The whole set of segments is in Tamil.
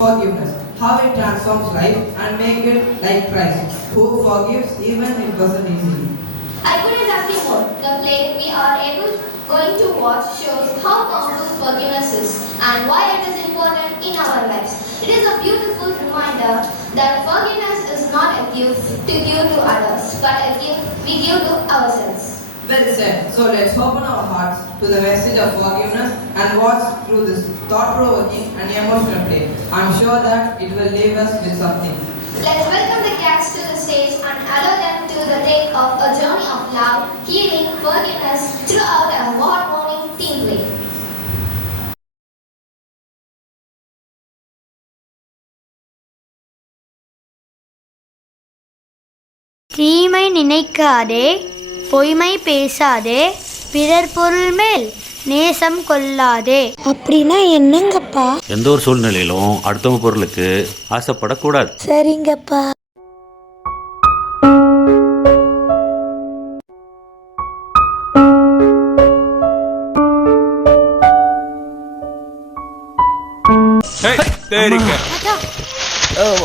Forgiveness, how it transforms life and make it like Christ, who forgives even it wasn't easy. I couldn't agree more. The play we are going to watch shows how powerful forgiveness is and why it is important in our lives. It is a beautiful reminder that forgiveness is not a gift to give to others, but a gift we give to ourselves. Well said. So let's open our hearts to the message of forgiveness and watch through this thought-provoking and emotional play. I'm sure that it will leave us with something. Let's welcome the cast to the stage and allow them to the take of a journey of love, healing, forgiveness throughout a heartwarming team play. தீமை நினைக்காதே, பொய்மை பேசாதே, பிறர் பொருள் மேல் நேசம் கொள்ளாதே. அப்படின்னா என்னங்கப்பா? எந்த ஒரு சூழ்நிலையிலும் அடுத்தவங்க பொருளுக்கு ஆசைப்படக்கூடாது. சரிங்கப்பா.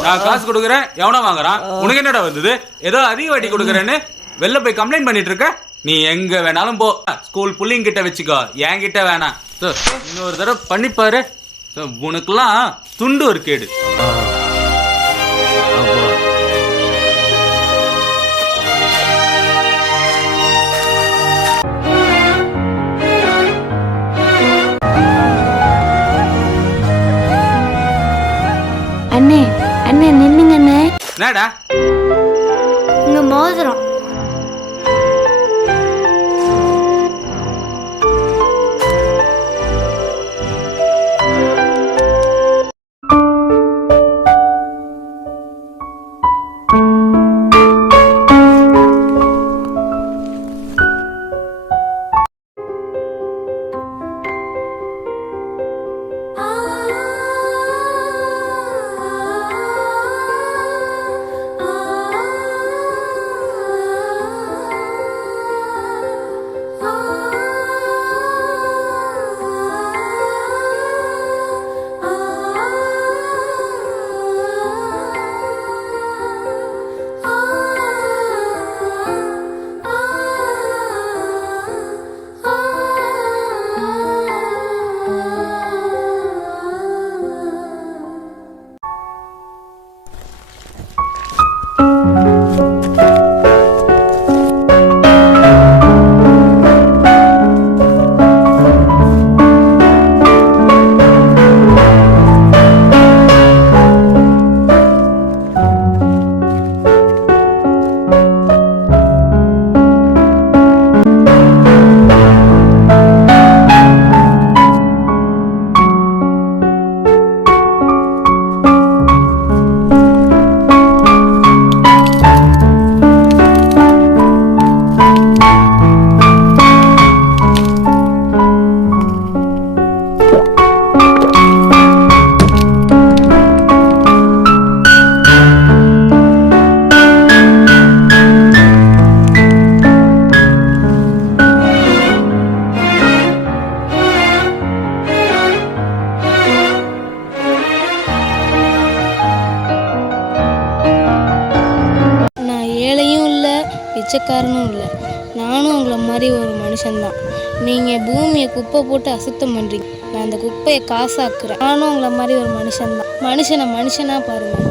நான் காசு கொடுக்குறேன், எவனா வாங்குறான்? உனக்கு என்னடா வந்தது? ஏதோ அதிக வட்டி கொடுக்குறேன்னு வெளில போய் கம்ப்ளைண்ட் பண்ணிட்டு இருக்க. நீ எங்க வேணாலும் போ, ஸ்கூல் புள்ளிங்க கிட்ட வச்சுக்கோ, என்கிட்ட வேணாம். இன்னொரு தடவை பண்ணிப்பாரு, உனக்குலாம் துண்டு ஒரு கேடு. அண்ணே அண்ணே நின்னுங்க அண்ணே. என்னடா உங்க மோதிரம். பிச்சைக்காரனும் இல்லை, நானும் உங்களை மாதிரி ஒரு மனுஷன்தான். நீங்கள் பூமியை குப்பை போட்டு அசுத்தம் பண்ணுறீங்க, நான் அந்த குப்பையை காசாக்குறேன். நானும் உங்களை மாதிரி ஒரு மனுஷன்தான். மனுஷனை மனுஷனாக பாருங்கள்.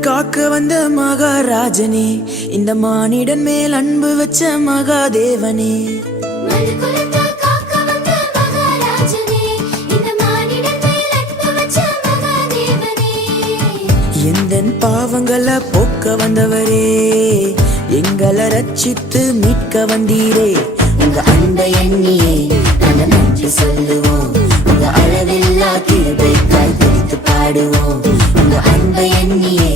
காக்க வந்த மகாராஜனே, இந்த மானிடன் மேல் அன்பு வச்ச மகாதேவனே. மனுக்குலத்தை காக்க வந்த மகாராஜனே, இந்த மானிடன் மேல் அன்பு வச்ச மகாதேவனே. எந்தன் பாவங்களை போக்க வந்தவரே, எங்களை ரட்சித்து மீட்க வந்தீரே. உங்க அன்பை எண்ணியே நாங்க நன்றி சொல்லுவோம், உங்க அளவில்லா கிருபைக்காய் துதித்து பாடுவோம். உங்க அன்பை எண்ணியே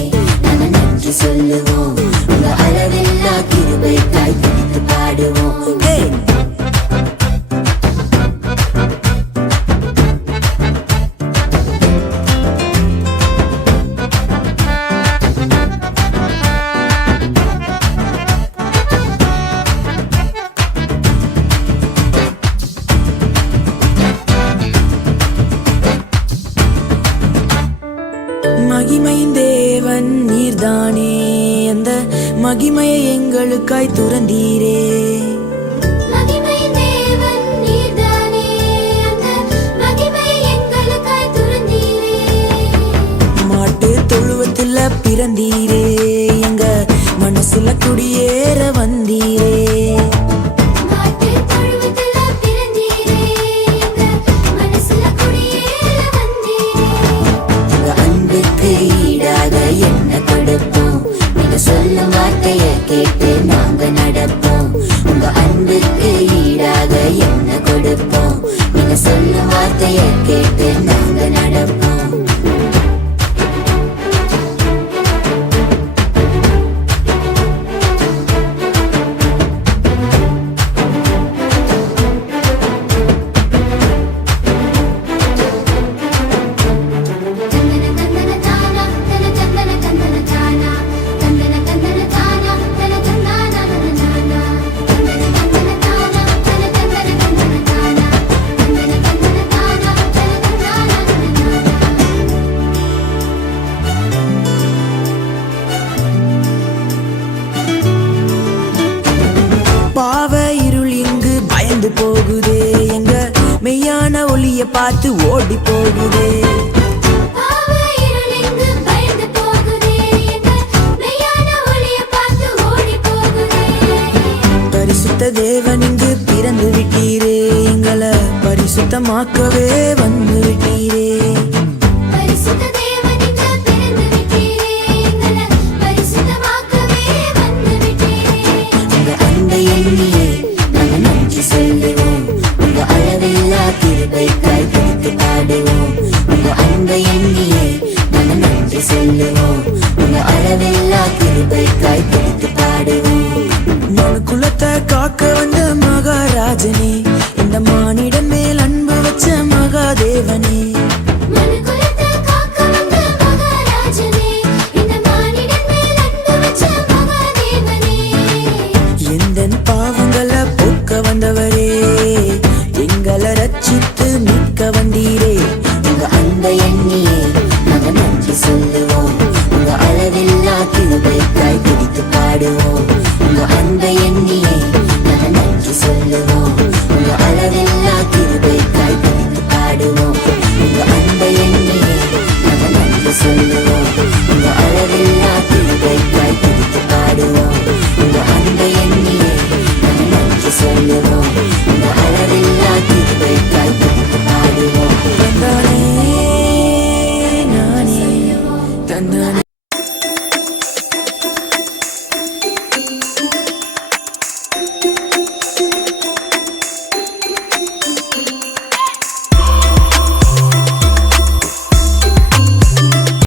நாங்க நன்றி சொல்லுவோம், உங்க அளவில்லா கிருபைக்காய் துதித்து பாடுவோம். மகிமையின் தேவன் நீர்தானே, அந்த மகிமையை எங்களுக்காய் துறந்தீரே. மகிமையின் தேவன் நீர்தானே, அந்த மகிமையை எங்களுக்காய் துறந்தீரே. மாட்டு தொழுவத்துல பிறந்தீரே, எங்க மனசுல குடியேற வந்தீரே. மாட்டு தொழுவத்துல பிறந்தீரே, எங்க மனசுல குடியேற வந்தீரே. உங்க அன்புக்கு ஈடாக என்ன கொடுப்போம், நீங்க சொல்லும் வார்த்தையை கேட்டு நாங்க நடப்போம். உங்க அன்புக்கு ஈடாக என்ன கொடுப்போம், நீங்க சொல்லும் வார்த்தையை கேட்டு நாங்க நடப்போம். தந்தன தானா தன தந்தன தந்தன தானா தந்தன தந்தன தானா தன தந்தானா தந்தனா தந்தன தந்தன தானா தன தந்தன தந்தன தானா தந்தன தந்தன தானா தன தந்தானா தந்தனா. பாவ இருள் இங்கு பயந்து போகுதே, எங்க மெய்யான ஒளிய பார்த்து ஓடி போகுதே. பாவ இருள் இங்கு பயந்து போகுதே, எங்க மெய்யான ஒளியை பார்த்து ஓடி போகுதே. பரிசுத்த தேவன் இங்கு பிறந்து விட்டீரே, எங்களை பரிசுத்தமாக்கவே வந்து விட்டீரே. பரிசுத்த தேவனுக்கு பிறந்து விட்டீரே, எங்களை பரிசுத்தமாக்கவே வந்து விட்டீரே. உங்க அன்பை எண்ணியே நாங்க நன்றி சொல்லுவோம், உங்க அளவில்லா கிருபைக்காய் துதித்து பாடுவோம். உங்க அன்பை எண்ணியே நாங்க நன்றி சொல்லுவோம், உங்க அளவில்லா கிருபைக்காய் துதித்து பாடுவோம். மனுக்குலத்தை காக்க வந்த மகாராஜனே, இந்த மானிடன் மேல் அன்பு வச்ச மகாதேவனே. மனுக்குலத்தை காக்க வந்த மகாராஜனே, இந்த மானிடன் மேல் அன்பு வச்ச மகாதேவனே. எந்தன் பாவங்களை போக்க வந்தவரே, எங்களை ரட்சித்து மீட்க வந்தீரே. உங்க அன்பை எண்ணியே நாங்க நன்றி சொல்லுவோம், உங்க அளவில்லா கிருபைக்காய் துதித்து பாடுவோம். உங்க அன்பை எண்ணியே நாங்க நன்றி சொல்லுவோம், உங்க அளவில்லா கிருபைக்காய் துதித்து பாடுவோம். உங்க அன்பை எண்ணியே நாங்க நன்றி சொல்லுவோம், உங்க அளவில்லா கிருபைக்காய் துதித்து பாடுவோம். உங்க அன்பை எண்ணியே நாங்க நன்றி சொல்லுவோம், உங்க அளவில்லா கிருபைக்காய் துதித்து பாடுவோம். தந்தானே நானே தந்தானே.